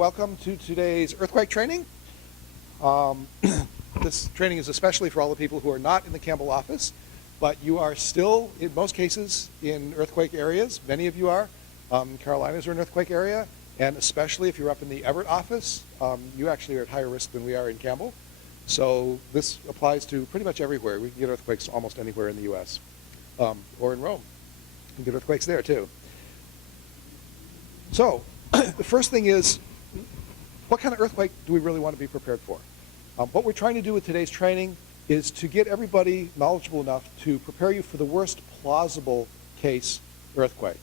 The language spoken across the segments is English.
Welcome to today's earthquake training. This training is especially for all the people who are not in the Campbell office, but you are still, in most cases, in earthquake areas. Many of you are. Carolinas are an earthquake area, and especially if you're up in the Everett office, you actually are at higher risk than we are in Campbell. So this applies to pretty much everywhere. We can get earthquakes almost anywhere in the U.S. Or in Rome. You can get earthquakes there, too. So the first thing is, what kind of earthquake do we really want to be prepared for? What we're trying to do with today's training is to get everybody knowledgeable enough to prepare you for the worst plausible case earthquake.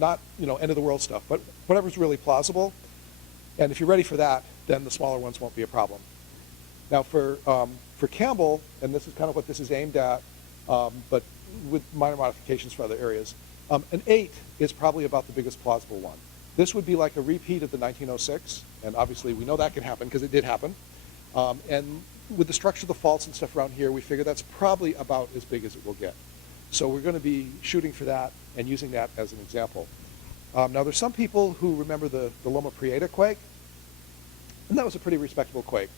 Not, end of the world stuff, but whatever's really plausible. And if you're ready for that, then the smaller ones won't be a problem. Now for Campbell, and this is kind of what this is aimed at, but with minor modifications for other areas, an 8 is probably about the biggest plausible one. This would be like a repeat of the 1906, and obviously we know that can happen because it did happen. And with the structure of the faults and stuff around here, we figure that's probably about as big as it will get. So we're going to be shooting for that and using that as an example. Now there's some people who remember the Loma Prieta quake, and that was a pretty respectable quake.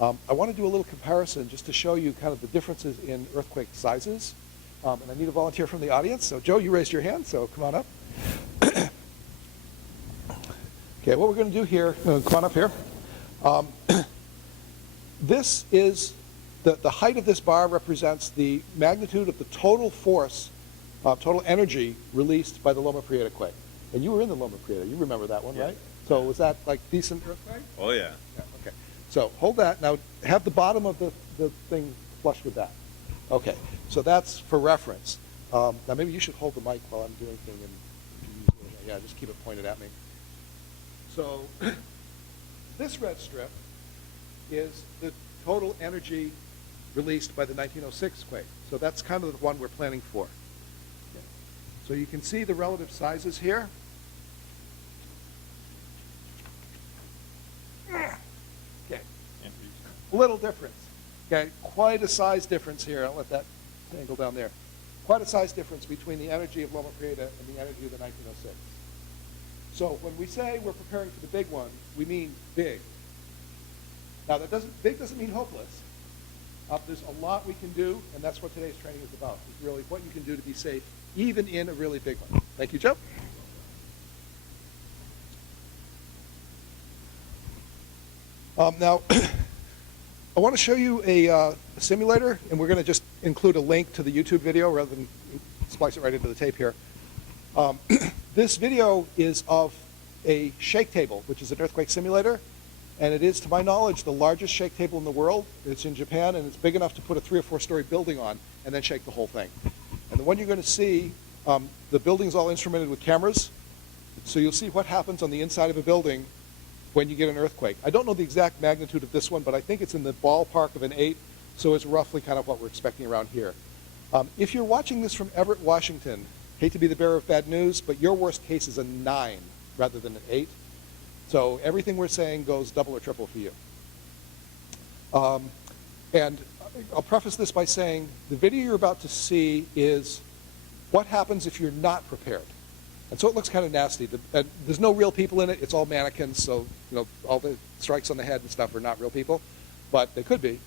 I want to do a little comparison just to show you kind of the differences in earthquake sizes. And I need a volunteer from the audience. So Joe, you raised your hand, so come on up. Okay, what we're going to do here, come on up here. This is, the height of this bar represents the magnitude of the total force, total energy released by the Loma Prieta quake. And you were in the Loma Prieta, you remember that one, right? So was that like decent earthquake? Oh yeah. Okay, so hold that. Now have the bottom of the thing flush with that. Okay, so that's for reference. Now maybe you should hold the mic while I'm doing anything, and yeah, just keep it pointed at me. So this red strip is the total energy released by the 1906 quake. So that's kind of the one we're planning for. Okay. So you can see the relative sizes here. Okay, a little difference. Okay, quite a size difference here. I'll let that angle down there. Quite a size difference between the energy of Loma Prieta and the energy of the 1906. So when we say we're preparing for the big one, we mean big. Now big doesn't mean hopeless. There's a lot we can do, and that's what today's training is about, is really what you can do to be safe, even in a really big one. Thank you, Joe. Now, I want to show you a simulator, and we're going to just include a link to the YouTube video rather than splice it right into the tape here. This video is of a shake table, which is an earthquake simulator, and it is, to my knowledge, the largest shake table in the world. It's in Japan, and it's big enough to put a 3- or 4-story building on and then shake the whole thing. And the one you're going to see, the building's all instrumented with cameras, so you'll see what happens on the inside of a building when you get an earthquake. I don't know the exact magnitude of this one, but I think it's in the ballpark of an 8, so it's roughly kind of what we're expecting around here. If you're watching this from Everett, Washington, hate to be the bearer of bad news, but your worst case is a 9 rather than an 8. So everything we're saying goes double or triple for you. And I'll preface this by saying the video you're about to see is what happens if you're not prepared. And so it looks kind of nasty. There's no real people in it. It's all mannequins, so all the strikes on the head and stuff are not real people, but they could be.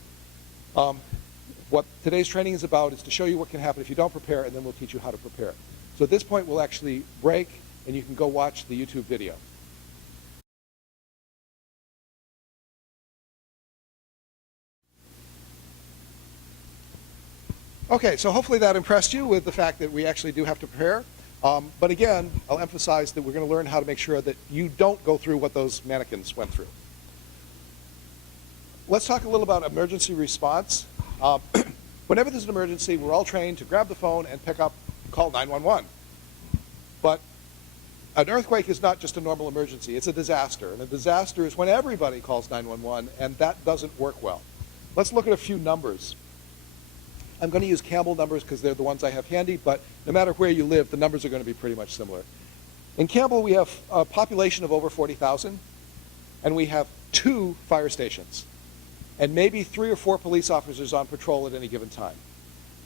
What today's training is about is to show you what can happen if you don't prepare, and then we'll teach you how to prepare. So at this point, we'll actually break, and you can go watch the YouTube video. Okay, so hopefully that impressed you with the fact that we actually do have to prepare. But again, I'll emphasize that we're going to learn how to make sure that you don't go through what those mannequins went through. Let's talk a little about emergency response. Whenever there's an emergency, we're all trained to grab the phone and pick up, call 911. But an earthquake is not just a normal emergency, it's a disaster. And a disaster is when everybody calls 911, and that doesn't work well. Let's look at a few numbers. I'm going to use Campbell numbers because they're the ones I have handy, but no matter where you live, the numbers are going to be pretty much similar. In Campbell, we have a population of over 40,000, and we have 2 fire stations, and maybe 3 or 4 police officers on patrol at any given time.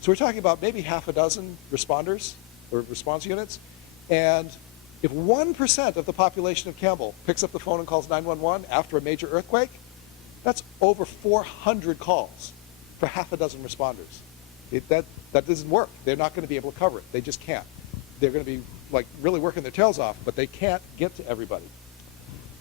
So we're talking about maybe half a dozen responders or response units, and If 1% of the population of Campbell picks up the phone and calls 911 after a major earthquake, that's over 400 calls for half a dozen responders. That doesn't work. They're not going to be able to cover it. They just can't. They're going to be like really working their tails off, but they can't get to everybody.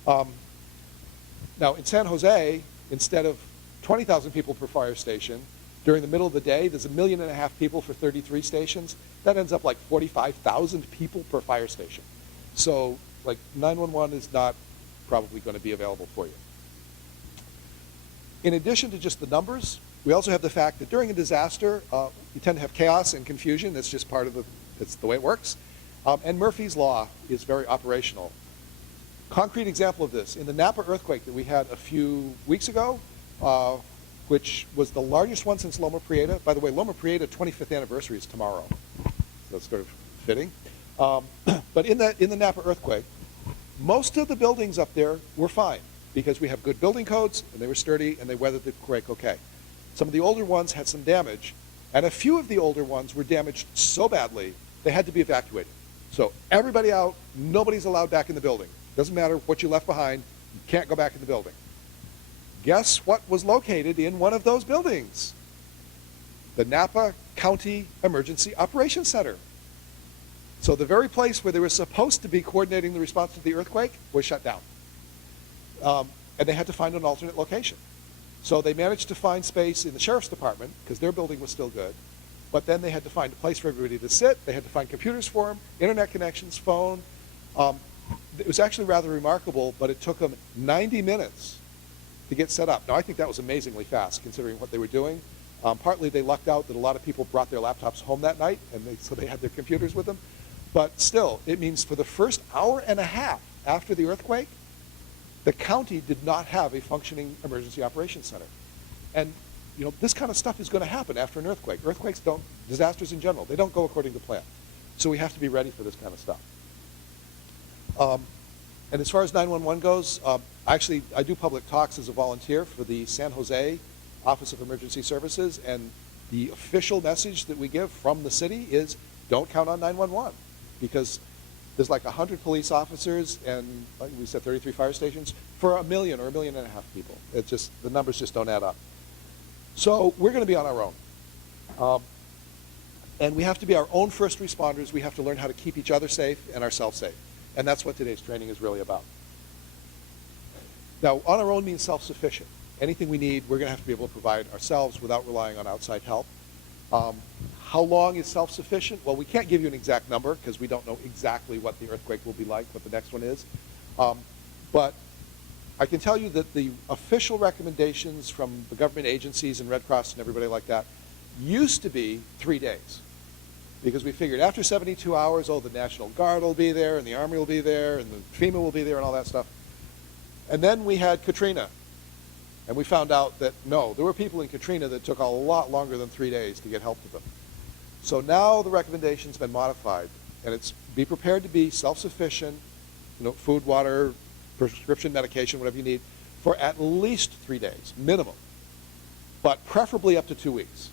Now, in San Jose, instead of 20,000 people per fire station, during the middle of the day, there's 1.5 million people for 33 stations. That ends up like 45,000 people per fire station. So, like, 911 is not probably going to be available for you. In addition to just the numbers, we also have the fact that during a disaster, you tend to have chaos and confusion. That's just part of it's the way it works. And Murphy's Law is very operational. Concrete example of this, in the Napa earthquake that we had a few weeks ago, which was the largest one since Loma Prieta. By the way, Loma Prieta 25th anniversary is tomorrow. So that's sort of fitting. But in the Napa earthquake, most of the buildings up there were fine because we have good building codes and they were sturdy and they weathered the quake okay. Some of the older ones had some damage, and a few of the older ones were damaged so badly they had to be evacuated. So everybody out, nobody's allowed back in the building. Doesn't matter what you left behind, you can't go back in the building. Guess what was located in one of those buildings? The Napa County Emergency Operations Center. So the very place where they were supposed to be coordinating the response to the earthquake was shut down. And they had to find an alternate location. So they managed to find space in the sheriff's department because their building was still good. But then they had to find a place for everybody to sit. They had to find computers for them, internet connections, phone. It was actually rather remarkable, but it took them 90 minutes to get set up. Now, I think that was amazingly fast considering what they were doing. Partly they lucked out that a lot of people brought their laptops home that night, and so they had their computers with them. But still, it means for the first hour and a half after the earthquake, the county did not have a functioning emergency operations center. And you know, this kind of stuff is going to happen after an earthquake. Earthquakes don't, disasters in general, they don't go according to plan. So we have to be ready for this kind of stuff. And as far as 911 goes, actually, I do public talks as a volunteer for the San Jose Office of Emergency Services, and the official message that we give from the city is don't count on 911 because there's like 100 police officers and like we said 33 fire stations for 1 million or 1.5 million people. It just, the numbers just don't add up. So we're going to be on our own. And we have to be our own first responders. We have to learn how to keep each other safe and ourselves safe. And that's what today's training is really about. Now, on our own means self-sufficient. Anything we need, we're going to have to be able to provide ourselves without relying on outside help. How long is self-sufficient? Well, we can't give you an exact number because we don't know exactly what the earthquake will be like, what the next one is. But I can tell you that the official recommendations from the government agencies and Red Cross and everybody like that used to be 3 days. Because we figured after 72 hours, oh, the National Guard will be there, and the Army will be there, and the FEMA will be there, and all that stuff. And then we had Katrina. And we found out that, no, there were people in Katrina that took a lot longer than 3 days to get help to them. So now the recommendation's been modified, and it's be prepared to be self-sufficient, you know, food, water, prescription medication, whatever you need, for at least 3 days, minimum, but preferably up to 2 weeks,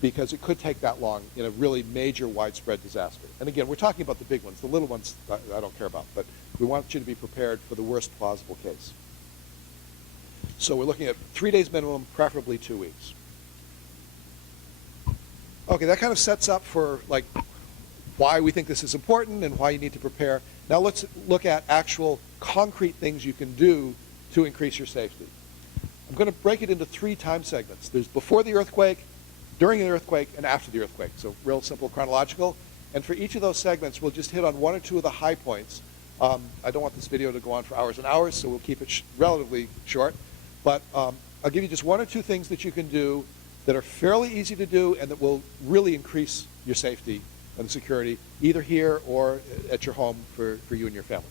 because it could take that long in a really major widespread disaster. And again, we're talking about the big ones. The little ones I don't care about, but we want you to be prepared for the worst plausible case. So we're looking at 3 days minimum, preferably 2 weeks. Okay, that kind of sets up for like why we think this is important and why you need to prepare. Now let's look at actual concrete things you can do to increase your safety. I'm going to break it into 3 time segments. There's before the earthquake, during the earthquake, and after the earthquake. So real simple chronological. And for each of those segments, we'll just hit on 1 or 2 of the high points. I don't want this video to go on for hours and hours, so we'll keep it relatively short. But I'll give you just 1 or 2 things that you can do that are fairly easy to do and that will really increase your safety and security, either here or at your home for you and your family.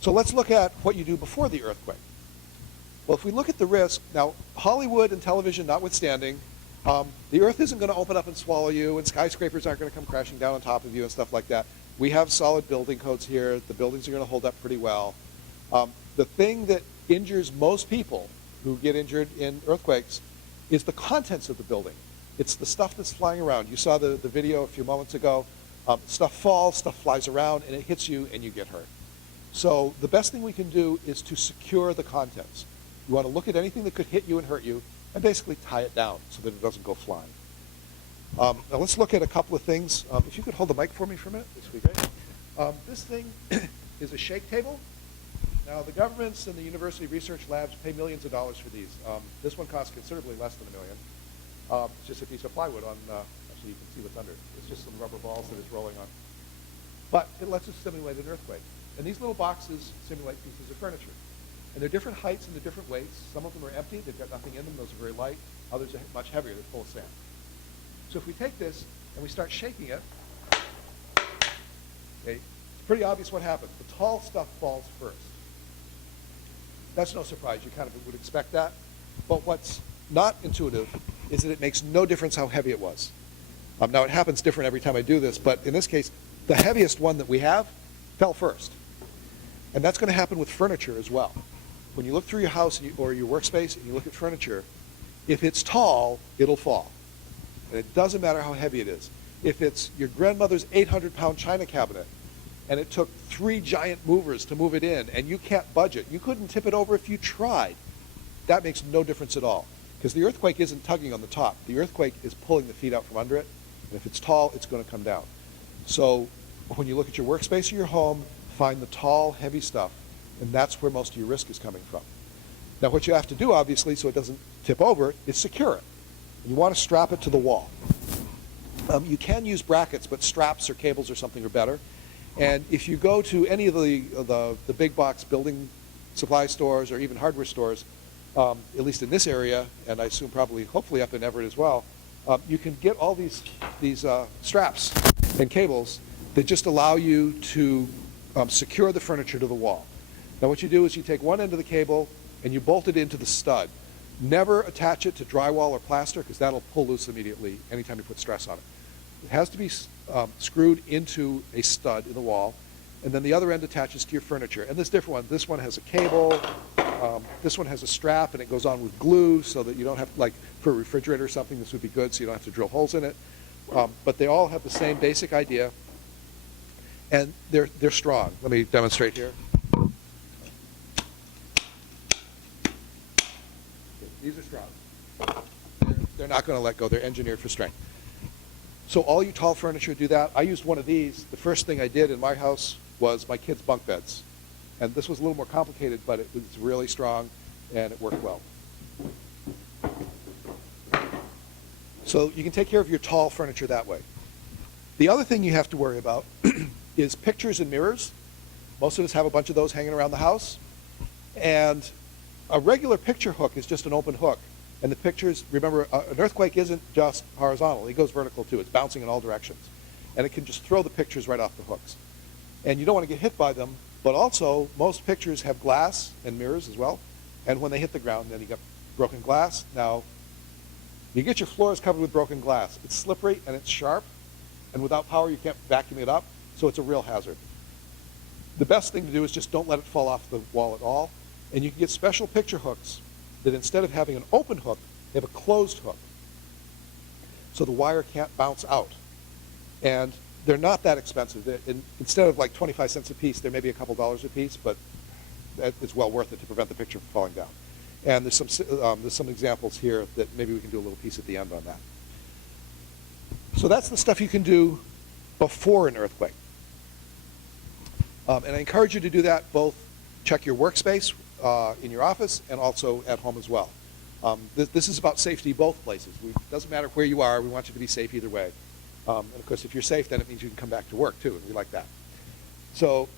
So let's look at what you do before the earthquake. Well, if we look at the risk, now Hollywood and television notwithstanding, the earth isn't going to open up and swallow you, and skyscrapers aren't going to come crashing down on top of you and stuff like that. We have solid building codes here. The buildings are going to hold up pretty well. The thing that injures most people who get injured in earthquakes is the contents of the building. It's the stuff that's flying around. You saw the video a few moments ago. Stuff falls, stuff flies around, and it hits you, and you get hurt. So the best thing we can do is to secure the contents. You want to look at anything that could hit you and hurt you, and basically tie it down so that it doesn't go flying. Now let's look at a couple of things. If you could hold the mic for me for a minute, this would be great. This thing is a shake table. Now the governments and the university research labs pay millions of dollars for these. This one costs considerably less than $1 million. It's just a piece of plywood on, actually you can see what's under it. It's just some rubber balls that it's rolling on. But it lets us simulate an earthquake. And these little boxes simulate pieces of furniture. And they're different heights and they're different weights. Some of them are empty, they've got nothing in them, those are very light. Others are much heavier, they're full of sand. So if we take this and we start shaking it, okay, it's pretty obvious what happens. The tall stuff falls first. That's no surprise, you kind of would expect that. But what's not intuitive is that it makes no difference how heavy it was. Now it happens different every time I do this, but in this case, the heaviest one that we have fell first. And that's going to happen with furniture as well. When you look through your house or your workspace and you look at furniture, if it's tall, it'll fall. And it doesn't matter how heavy it is. If it's your grandmother's 800-pound china cabinet and it took 3 giant movers to move it in and you can't budge it, you couldn't tip it over if you tried, that makes no difference at all. Because the earthquake isn't tugging on the top. The earthquake is pulling the feet out from under it. And if it's tall, it's going to come down. So when you look at your workspace or your home, find the tall, heavy stuff, and that's where most of your risk is coming from. Now what you have to do, obviously, so it doesn't tip over, is secure it. You want to strap it to the wall. You can use brackets, but straps or cables or something are better. And if you go to any of the big box building supply stores or even hardware stores, at least in this area, and I assume probably, hopefully up in Everett as well, you can get all these straps and cables that just allow you to secure the furniture to the wall. Now what you do is you take one end of the cable and you bolt it into the stud. Never attach it to drywall or plaster because that'll pull loose immediately anytime you put stress on it. It has to be screwed into a stud in the wall, and then the other end attaches to your furniture. And this one has a cable, this one has a strap, and it goes on with glue so that you don't have, like for a refrigerator or something, this would be good so you don't have to drill holes in it. But they all have the same basic idea, and they're strong. Let me demonstrate here. These are strong. They're not going to let go. They're engineered for strength. So all you tall furniture do that. I used one of these. The first thing I did in my house was my kids' bunk beds. And this was a little more complicated, but it was really strong, and it worked well. So you can take care of your tall furniture that way. The other thing you have to worry about is pictures and mirrors. Most of us have a bunch of those hanging around the house. And a regular picture hook is just an open hook. And the pictures, remember, an earthquake isn't just horizontal. It goes vertical too. It's bouncing in all directions. And it can just throw the pictures right off the hooks. And you don't want to get hit by them, but also most pictures have glass and mirrors as well. And when they hit the ground, then you get broken glass. Now, you get your floors covered with broken glass. It's slippery and it's sharp. And without power, you can't vacuum it up. So it's a real hazard. The best thing to do is just don't let it fall off the wall at all. And you can get special picture hooks that instead of having an open hook, they have a closed hook. So the wire can't bounce out. And they're not that expensive. Instead of like 25 cents a piece, they're maybe a couple dollars a piece, but it's well worth it to prevent the picture from falling down. And there's some examples here that maybe we can do a little piece at the end on that. So that's the stuff you can do before an earthquake. And I encourage you to do that, both check your workspace in your office and also at home as well. This is about safety both places. It doesn't matter where you are, we want you to be safe either way. And of course, if you're safe, then it means you can come back to work too, and we like that. So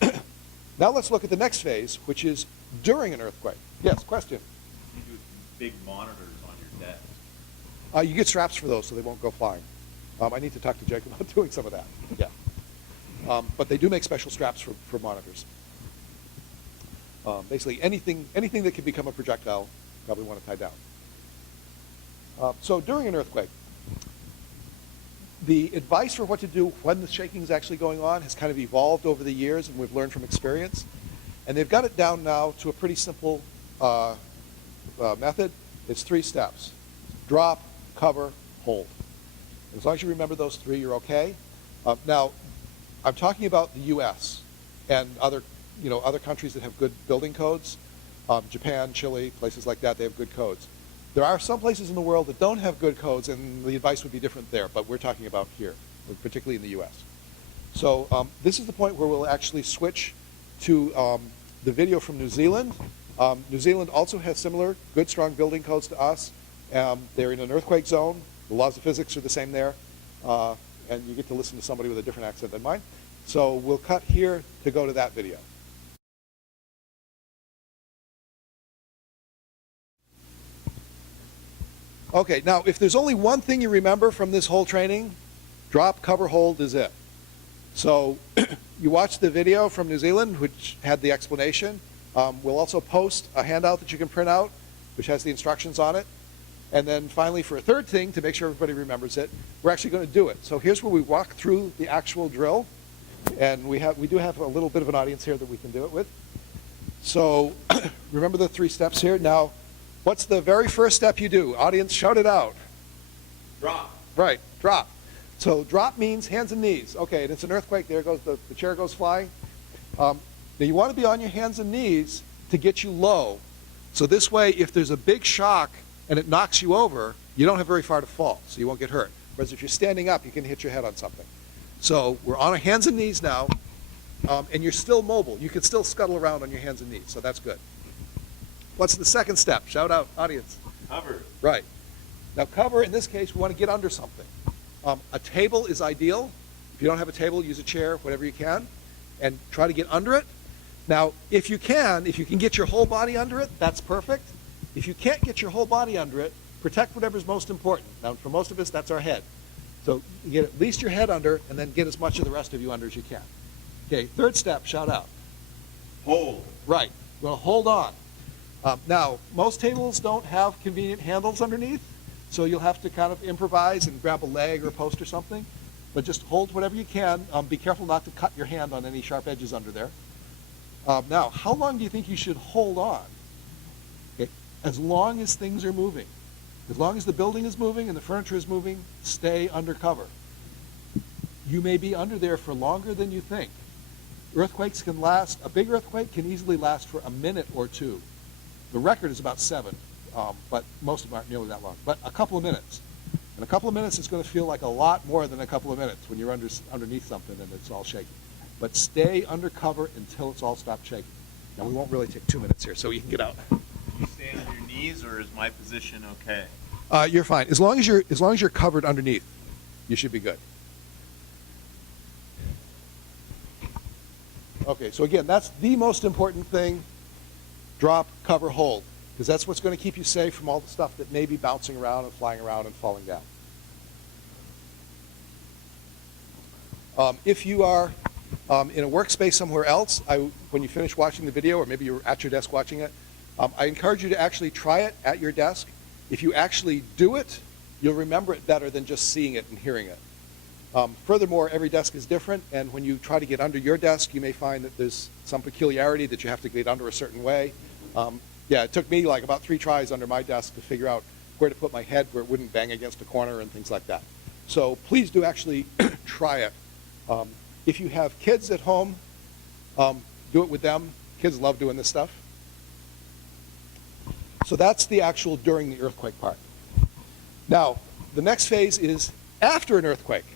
now let's look at the next phase, which is during an earthquake. Yes, question? You do big monitors on your desk. You get straps for those so they won't go flying. I need to talk to Jake about doing some of that. Yeah. But they do make special straps for monitors. Basically, anything that can become a projectile, probably want to tie down. So during an earthquake, the advice for what to do when the shaking is actually going on has kind of evolved over the years, and we've learned from experience. And they've got it down now to a pretty simple method. It's 3 steps: drop, cover, hold. As long as you remember those 3, you're okay. Now, I'm talking about the U.S. and other countries that have good building codes. Japan, Chile, places like that, they have good codes. There are some places in the world that don't have good codes, and the advice would be different there, but we're talking about here, particularly in the U.S. So this is the point where we'll actually switch to the video from New Zealand. New Zealand also has similar good, strong building codes to us. They're in an earthquake zone. The laws of physics are the same there. And you get to listen to somebody with a different accent than mine. So we'll cut here to go to that video. Okay, now if there's only one thing you remember from this whole training, drop, cover, hold is it. So you watched the video from New Zealand, which had the explanation. We'll also post a handout that you can print out, which has the instructions on it. And then finally, for a third thing, to make sure everybody remembers it, we're actually going to do it. So here's where we walk through the actual drill. And we do have a little bit of an audience here that we can do it with. So remember the 3 steps here. Now, what's the very first step you do? Audience, shout it out. Drop. Right, drop. So drop means hands and knees. Okay, and it's an earthquake. There goes the chair goes flying. Now you want to be on your hands and knees to get you low. So this way, if there's a big shock and it knocks you over, you don't have very far to fall, so you won't get hurt. Whereas if you're standing up, you can hit your head on something. So we're on our hands and knees now, and you're still mobile. You can still scuttle around on your hands and knees, so that's good. What's the second step? Shout out, audience. Cover. Right. Now cover, in this case, we want to get under something. A table is ideal. If you don't have a table, use a chair, whatever you can, and try to get under it. Now, if you can get your whole body under it, that's perfect. If you can't get your whole body under it, protect whatever's most important. Now, for most of us, that's our head. So you get at least your head under, and then get as much of the rest of you under as you can. Okay, third step, shout out. Hold. Right, well, hold on. Now, most tables don't have convenient handles underneath, so you'll have to kind of improvise and grab a leg or a post or something. But just hold whatever you can. Be careful not to cut your hand on any sharp edges under there. Now, how long do you think you should hold on? Okay. As long as things are moving. As long as the building is moving and the furniture is moving, stay under cover. You may be under there for longer than you think. Earthquakes can last, a big earthquake can easily last for a minute or 2. The record is about 7, but most of them aren't nearly that long. But a couple of minutes. In a couple of minutes, it's going to feel like a lot more than a couple of minutes when you're underneath something and it's all shaking. But stay under cover until it's all stopped shaking. Now, we won't really take 2 minutes here, so you can get out. You stay on your knees, or is my position okay? You're fine. As long as you're covered underneath, you should be good. Okay, so again, that's the most important thing. Drop, cover, hold, because that's what's going to keep you safe from all the stuff that may be bouncing around and flying around and falling down. If you are in a workspace somewhere else, when you finish watching the video, or maybe you're at your desk watching it, I encourage you to actually try it at your desk. If you actually do it, you'll remember it better than just seeing it and hearing it. Furthermore, every desk is different, and when you try to get under your desk, you may find that there's some peculiarity that you have to get under a certain way. Yeah, it took me like about 3 tries under my desk to figure out where to put my head where it wouldn't bang against a corner and things like that. So please do actually try it. If you have kids at home, do it with them. Kids love doing this stuff. So that's the actual during the earthquake part. Now, the next phase is after an earthquake.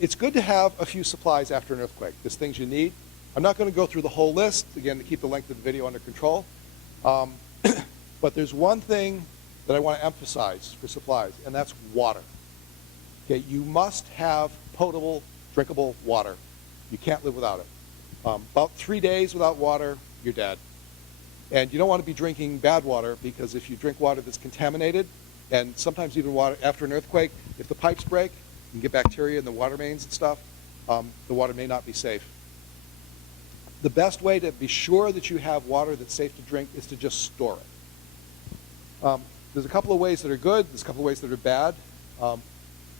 It's good to have a few supplies after an earthquake. There's things you need. I'm not going to go through the whole list, again, to keep the length of the video under control. But there's one thing that I want to emphasize for supplies, and that's water. Okay, you must have potable, drinkable water. You can't live without it. About 3 days without water, you're dead. And you don't want to be drinking bad water, because if you drink water that's contaminated, and sometimes even water after an earthquake, if the pipes break, you can get bacteria in the water mains and stuff. The water may not be safe. The best way to be sure that you have water that's safe to drink is to just store it. There's a couple of ways that are good. There's a couple of ways that are bad.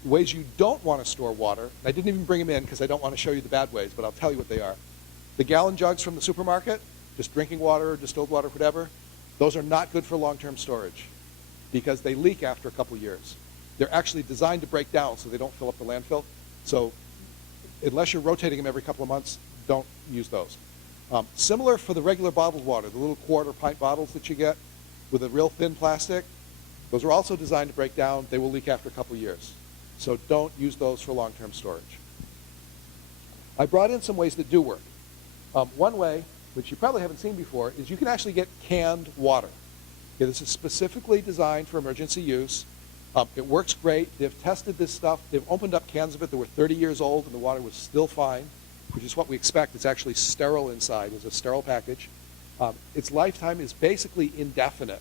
Ways you don't want to store water, I didn't even bring them in because I don't want to show you the bad ways, but I'll tell you what they are. The gallon jugs from the supermarket, just drinking water, distilled water, whatever, those are not good for long-term storage because they leak after a couple of years. They're actually designed to break down so they don't fill up the landfill. So unless you're rotating them every couple of months, don't use those. Similar for the regular bottled water, the little quart or pint bottles that you get with a real thin plastic, those are also designed to break down. They will leak after a couple of years. So don't use those for long-term storage. I brought in some ways that do work. One way, which you probably haven't seen before, is you can actually get canned water. Okay, this is specifically designed for emergency use. It works great. They've tested this stuff. They've opened up cans of it that were 30 years old and the water was still fine, which is what we expect. It's actually sterile inside. It's a sterile package. Its lifetime is basically indefinite.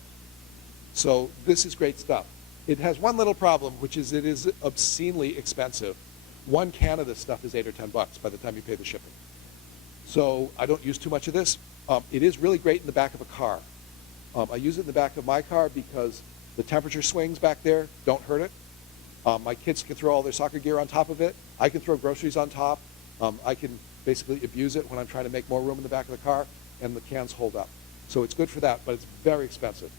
So this is great stuff. It has one little problem, which is it is obscenely expensive. One can of this stuff is $8 or $10 by the time you pay the shipping. So I don't use too much of this. It is really great in the back of a car. I use it in the back of my car because the temperature swings back there don't hurt it. My kids can throw all their soccer gear on top of it. I can throw groceries on top. I can basically abuse it when I'm trying to make more room in the back of the car, and the cans hold up. So it's good for that, but it's very expensive.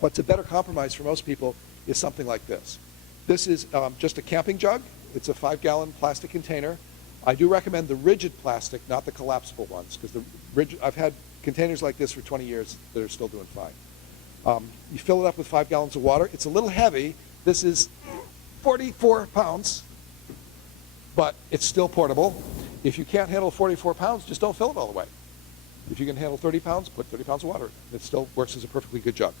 What's a better compromise for most people is something like this. This is just a camping jug. It's a 5-gallon plastic container. I do recommend the rigid plastic, not the collapsible ones, because I've had containers like this for 20 years that are still doing fine. You fill it up with 5 gallons of water. It's a little heavy. This is 44 pounds, but it's still portable. If you can't handle 44 pounds, just don't fill it all the way. If you can handle 30 pounds, put 30 pounds of water in. It still works as a perfectly good jug.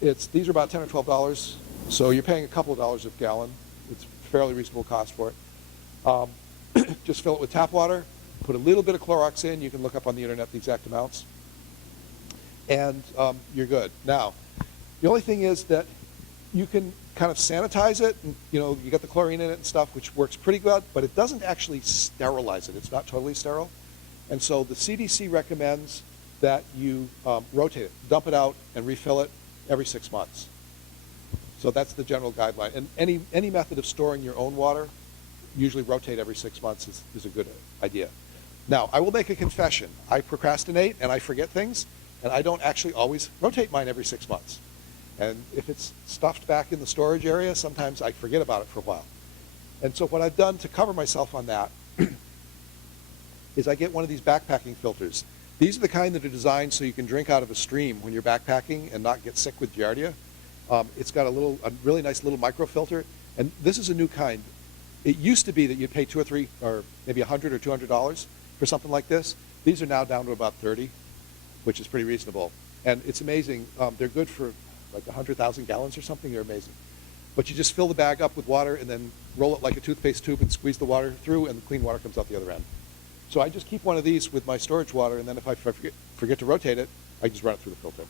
These are about $10 or $12, so you're paying a couple of dollars a gallon. It's a fairly reasonable cost for it. Just fill it with tap water, put a little bit of Clorox in. You can look up on the internet the exact amounts, and you're good. Now, the only thing is that you can kind of sanitize it, and, you get the chlorine in it and stuff, which works pretty good, but it doesn't actually sterilize it. It's not totally sterile. And so the CDC recommends that you rotate it, dump it out, and refill it every 6 months. So that's the general guideline. And any method of storing your own water, usually rotate every 6 months is a good idea. Now, I will make a confession. I procrastinate and I forget things, and I don't actually always rotate mine every 6 months. And if it's stuffed back in the storage area, sometimes I forget about it for a while. And so what I've done to cover myself on that is I get one of these backpacking filters. These are the kind that are designed so you can drink out of a stream when you're backpacking and not get sick with giardia. It's got a really nice little microfilter, and this is a new kind. It used to be that you'd pay $2 or $3 or maybe $100 or $200 for something like this. These are now down to about $30, which is pretty reasonable. And it's amazing. They're good for like 100,000 gallons or something. They're amazing. But you just fill the bag up with water and then roll it like a toothpaste tube and squeeze the water through, and the clean water comes out the other end. So I just keep one of these with my storage water, and then if I forget to rotate it, I just run it through the filter.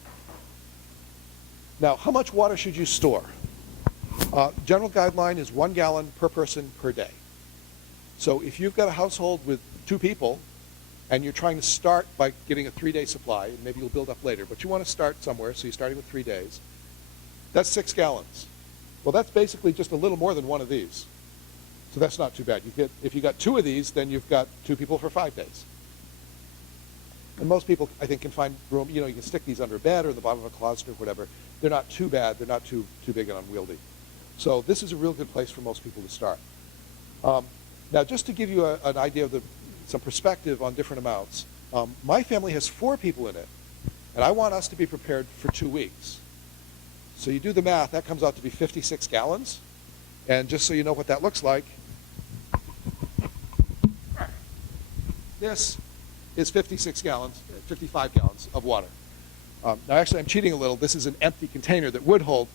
Now, how much water should you store? General guideline is 1 gallon per person per day. So if you've got a household with 2 people, and you're trying to start by getting a 3-day supply, and maybe you'll build up later, but you want to start somewhere, so you're starting with 3 days, that's 6 gallons. Well, that's basically just a little more than one of these. So that's not too bad. If you got 2 of these, then you've got 2 people for 5 days. And most people, I think, can find room. You can stick these under a bed or the bottom of a closet or whatever. They're not too bad. They're not too big and unwieldy. So this is a real good place for most people to start. Now, just to give you an idea of some perspective on different amounts, my family has 4 people in it, and I want us to be prepared for 2 weeks. So you do the math. That comes out to be 56 gallons. And just so you know what that looks like, this is 55 gallons of water. Now, actually, I'm cheating a little. This is an empty container that would hold.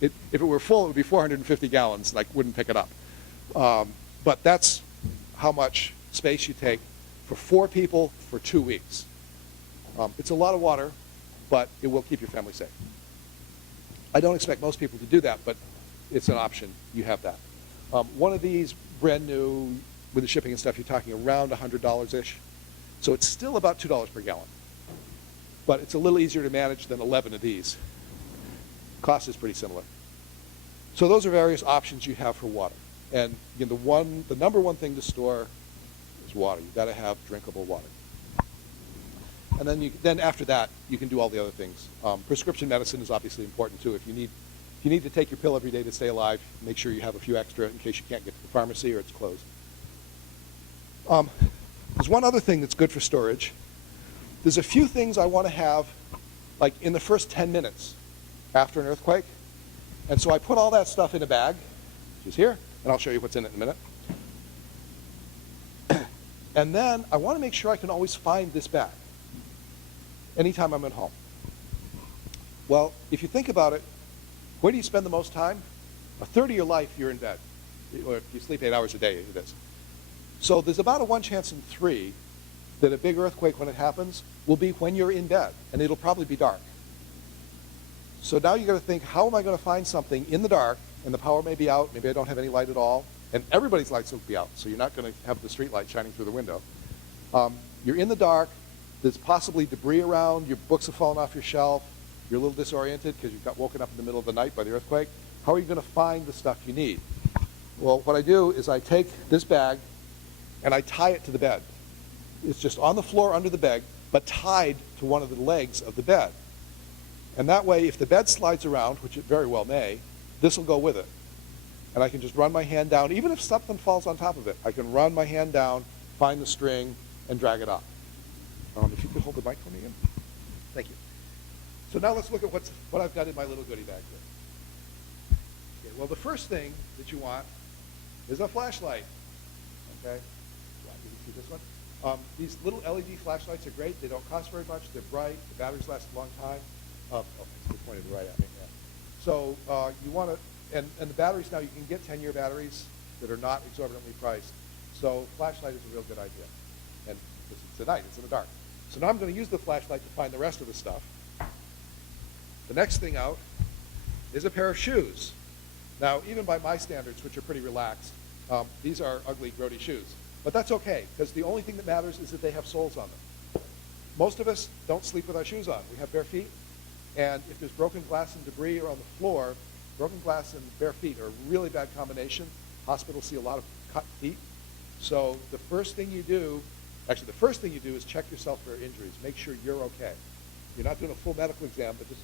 If it were full, it would be 450 gallons, and I wouldn't pick it up. But that's how much space you take for 4 people for 2 weeks. It's a lot of water, but it will keep your family safe. I don't expect most people to do that, but it's an option. You have that. One of these, brand new, with the shipping and stuff, you're talking around $100-ish. So it's still about $2 per gallon. But it's a little easier to manage than 11 of these. Cost is pretty similar. So those are various options you have for water. And again, the number one thing to store is water. You've got to have drinkable water. And then after that, you can do all the other things. Prescription medicine is obviously important too. If you need If you need to take your pill every day to stay alive, make sure you have a few extra in case you can't get to the pharmacy or it's closed. There's one other thing that's good for storage. There's a few things I want to have like in the first 10 minutes after an earthquake. And so I put all that stuff in a bag, which is here, and I'll show you what's in it in a minute. And then I want to make sure I can always find this bag anytime I'm at home. Well, if you think about it, where do you spend the most time? A third of your life you're in bed. Or if you sleep 8 hours a day, it is. So there's about a 1 chance in 3 that a big earthquake, when it happens, will be when you're in bed, and it'll probably be dark. So now you got to think, how am I going to find something in the dark, and the power may be out, maybe I don't have any light at all, and everybody's lights will be out, so you're not going to have the street light shining through the window. You're in the dark, there's possibly debris around, your books have fallen off your shelf, you're a little disoriented because you got woken up in the middle of the night by the earthquake. How are you going to find the stuff you need? Well, what I do is I take this bag and I tie it to the bed. It's just on the floor under the bed, but tied to one of the legs of the bed. And that way, if the bed slides around, which it very well may, this will go with it. And I can just run my hand down. Even if something falls on top of it, I can run my hand down, find the string, and drag it up. If you could hold the mic for me again. Thank you. So now let's look at what I've got in my little goodie bag here. Okay, well, the first thing that you want is a flashlight. Okay? You can see this one. These little LED flashlights are great. They don't cost very much. They're bright. The batteries last a long time. It's pointed right at me. Yeah. So you want to, and the batteries now, you can get 10-year batteries that are not exorbitantly priced. So flashlight is a real good idea. And it's at night. It's in the dark. So now I'm going to use the flashlight to find the rest of the stuff. The next thing out is a pair of shoes. Now, even by my standards, which are pretty relaxed, these are ugly, grody shoes. But that's okay, because the only thing that matters is that they have soles on them. Most of us don't sleep with our shoes on. We have bare feet. And if there's broken glass and debris around the floor, broken glass and bare feet are a really bad combination. Hospitals see a lot of cut feet. So the first thing you do, actually the first thing you do is check yourself for injuries. Make sure you're okay. You're not doing a full medical exam, but just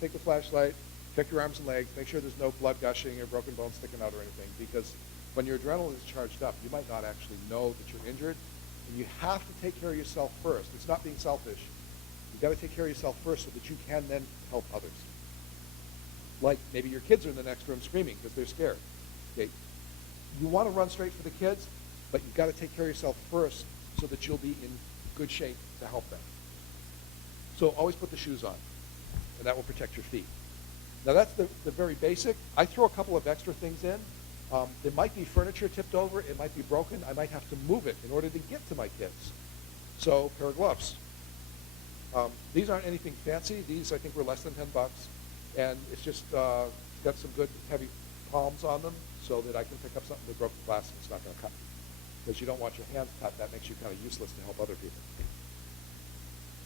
take the flashlight, check your arms and legs, make sure there's no blood gushing or broken bones sticking out or anything, because when your adrenaline is charged up, you might not actually know that you're injured, and you have to take care of yourself first. It's not being selfish. You've got to take care of yourself first so that you can then help others. Like maybe your kids are in the next room screaming because they're scared. Okay. You want to run straight for the kids, but you've got to take care of yourself first so that you'll be in good shape to help them. So always put the shoes on, and that will protect your feet. Now that's the very basic. I throw a couple of extra things in. There might be furniture tipped over. It might be broken. I might have to move it in order to get to my kids. So a pair of gloves. These aren't anything fancy. These, I think, were less than $10. And it's just got some good heavy palms on them so that I can pick up something with broken glass and it's not going to cut. Because you don't want your hands cut. That makes you kind of useless to help other people.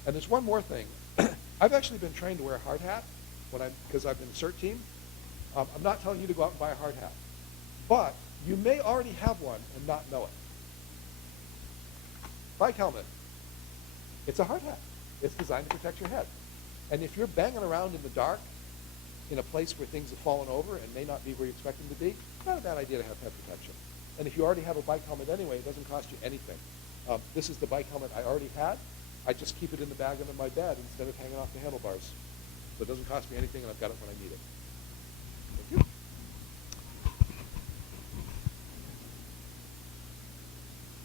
And there's one more thing. I've actually been trained to wear a hard hat because I've been a CERT team. I'm not telling you to go out and buy a hard hat. But you may already have one and not know it. Bike helmet. It's a hard hat. It's designed to protect your head. And if you're banging around in the dark in a place where things have fallen over and may not be where you expect them to be, not a bad idea to have head protection. And if you already have a bike helmet anyway, it doesn't cost you anything. This is the bike helmet I already had. I just keep it in the bag under my bed instead of hanging off the handlebars. So it doesn't cost me anything, and I've got it when I need it. Thank you.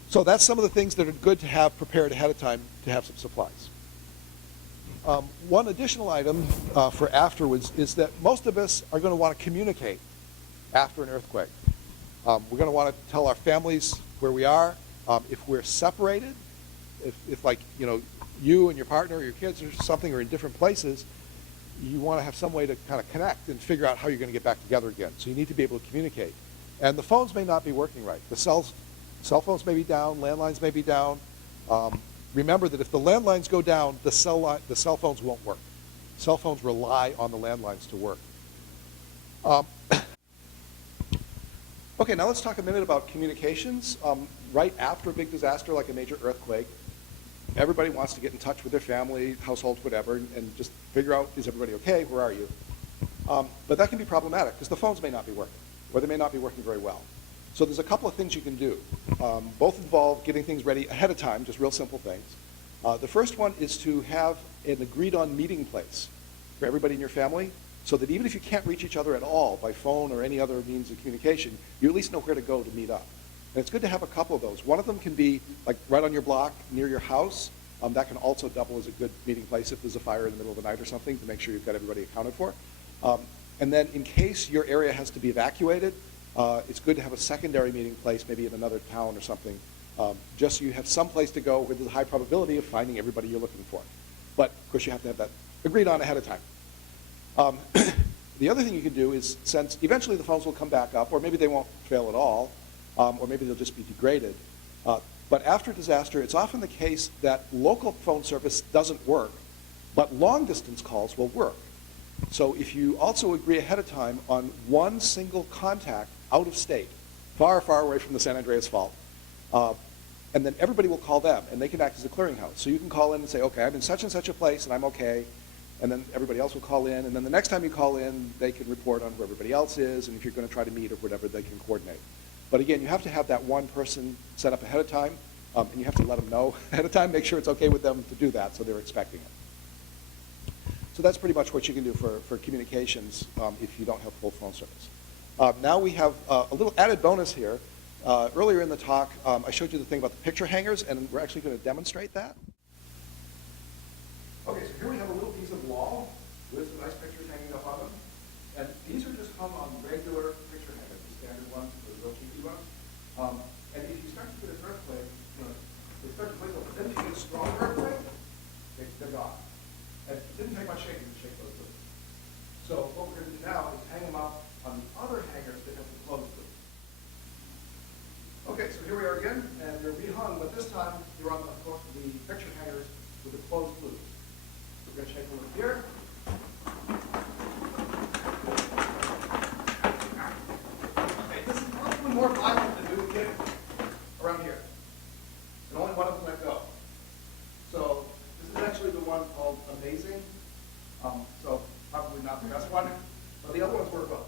So that's some of the things that are good to have prepared ahead of time to have some supplies. One additional item for afterwards is that most of us are going to want to communicate after an earthquake. We're going to want to tell our families where we are. If we're separated, if like, you and your partner or your kids or something are in different places, you want to have some way to kind of connect and figure out how you're going to get back together again. So you need to be able to communicate. And the phones may not be working right. The cell phones may be down, landlines may be down. Remember that if the landlines go down, the cell phones won't work. Cell phones rely on the landlines to work. Okay, now let's talk a minute about communications. Right after a big disaster like a major earthquake, everybody wants to get in touch with their family, household, whatever, and just figure out, is everybody okay? Where are you? But that can be problematic because the phones may not be working, or they may not be working very well. So there's a couple of things you can do. Both involve getting things ready ahead of time, just real simple things. The first one is to have an agreed-on meeting place for everybody in your family, so that even if you can't reach each other at all by phone or any other means of communication, you at least know where to go to meet up. And it's good to have a couple of those. One of them can be like right on your block near your house. That can also double as a good meeting place if there's a fire in the middle of the night or something, to make sure you've got everybody accounted for. And then in case your area has to be evacuated, it's good to have a secondary meeting place, maybe in another town or something, just so you have some place to go where there's a high probability of finding everybody you're looking for. But of course you have to have that agreed on ahead of time. The other thing you can do is, since eventually the phones will come back up, or maybe they won't fail at all, or maybe they'll just be degraded. But after a disaster, it's often the case that local phone service doesn't work, but long-distance calls will work. So if you also agree ahead of time on one single contact out of state, far, far away from the San Andreas Fault, and then everybody will call them, and they can act as a clearinghouse. So you can call in and say, okay, I'm in such and such a place, and I'm okay, and then everybody else will call in, and then the next time you call in, they can report on who everybody else is, and if you're going to try to meet or whatever, they can coordinate. But again, you have to have that one person set up ahead of time, and you have to let them know ahead of time, make sure it's okay with them to do that, so they're expecting it. So that's pretty much what you can do for communications if you don't have full phone service. Now we have a little added bonus here. Earlier in the talk, I showed you the thing about the picture hangers, and we're actually going to demonstrate that. Okay, so here we have a little piece of wall with some nice pictures hanging up on them. And these are just hung on regular picture hangers, the standard ones, the real cheapy ones. And if you start to get an earthquake, they start to wiggle. But then if you get a strong earthquake, they're gone. And it didn't take much shaking to shake those loose. So what we're going to do now is hang them up on the other hangers that have the closed loop. Okay, so here we are again, and they're rehung, but this time you're on, of course, the picture hangers with the closed loops. We're going to shake them over here. Okay, this is probably more violent than we would get around here. And only one of them let go. So this is actually the one called Amazing. So probably not the best one, but the other ones work well.